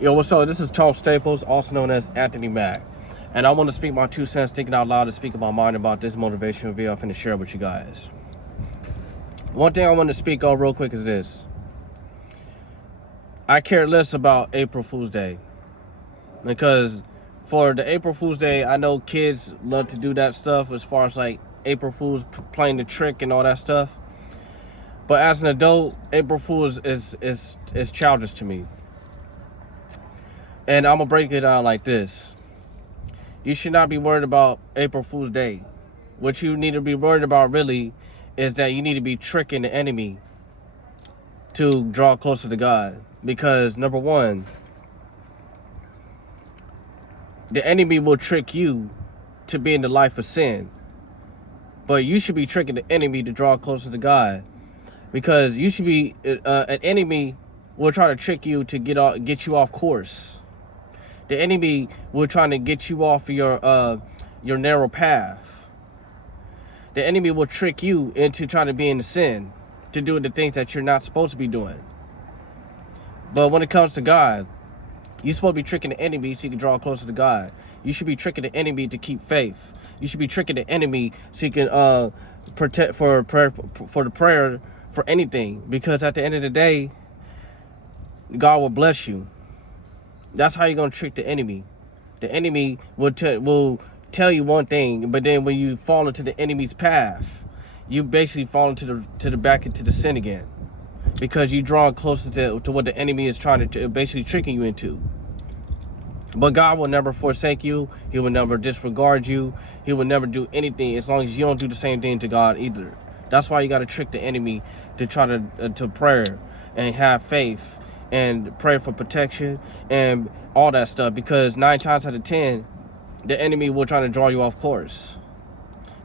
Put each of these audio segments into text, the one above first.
Yo, what's up? This is Charles Staples, also known as Anthony Mack. And I want to speak my 2 cents, thinking out loud, to speak my mind about this motivational video I'm finna share with you guys. One thing I want to speak on real quick is this. I care less about April Fool's Day. Because for the April Fool's Day, I know kids love to do that stuff as far as like April Fool's playing the trick and all that stuff. But as an adult, April Fool's is childish to me. And I'm going to break it down like this. You should not be worried about April Fool's Day. What you need to be worried about really is that you need to be tricking the enemy to draw closer to God. Because number one, the enemy will trick you to be in the life of sin. But you should be tricking the enemy to draw closer to God. Because you should be, an enemy will try to trick you to get you off course. The enemy will try to get you off your narrow path. The enemy will trick you into trying to be in the sin, to do the things that you're not supposed to be doing. But when it comes to God, you're supposed to be tricking the enemy so you can draw closer to God. You should be tricking the enemy to keep faith. You should be tricking the enemy so you can protect for the prayer for anything. Because at the end of the day, God will bless you. That's how you're going to trick the enemy. The enemy will tell you one thing, but then when you fall into the enemy's path, you basically fall into the back into the sin again. Because you draw closer to what the enemy is trying to basically tricking you into. But God will never forsake you. He will never disregard you. He will never do anything as long as you don't do the same thing to God either. That's why you got to trick the enemy to try to prayer and have faith and pray for protection and all that stuff. Because 9 times out of 10, the enemy will try to draw you off course.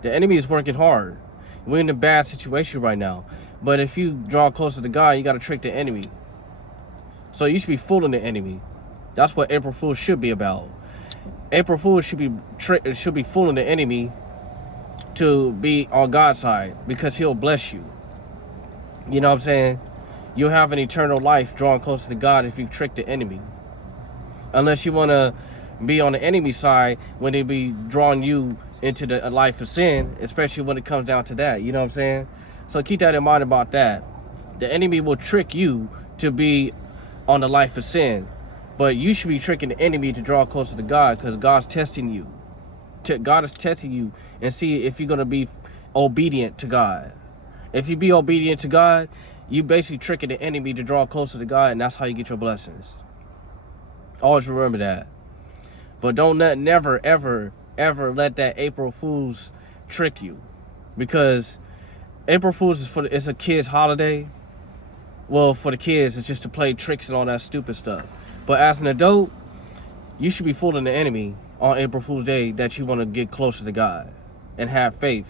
The enemy is working hard. We're in a bad situation right now. But if you draw closer to God, you got to trick the enemy. So you should be fooling the enemy. That's what April Fool's should be about. April Fool's should be fooling the enemy to be on God's side, because he'll bless you. You know what I'm saying? You'll have an eternal life drawn closer to God if you trick the enemy. Unless you want to be on the enemy side when they be drawing you into a life of sin, especially when it comes down to that. You know what I'm saying? So keep that in mind about that. The enemy will trick you to be on the life of sin. But you should be tricking the enemy to draw closer to God, because God's testing you. God is testing you and see if you're going to be obedient to God. If you be obedient to God, you basically tricking the enemy to draw closer to God, and that's how you get your blessings. Always remember that. But don't never, ever, ever let that April Fool's trick you. Because April Fool's is a kid's holiday. Well, for the kids, it's just to play tricks and all that stupid stuff. But as an adult, you should be fooling the enemy on April Fool's Day that you want to get closer to God and have faith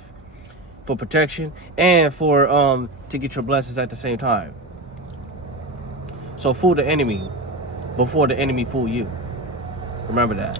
for protection and for to get your blessings at the same time. So fool the enemy before the enemy fool you. Remember that.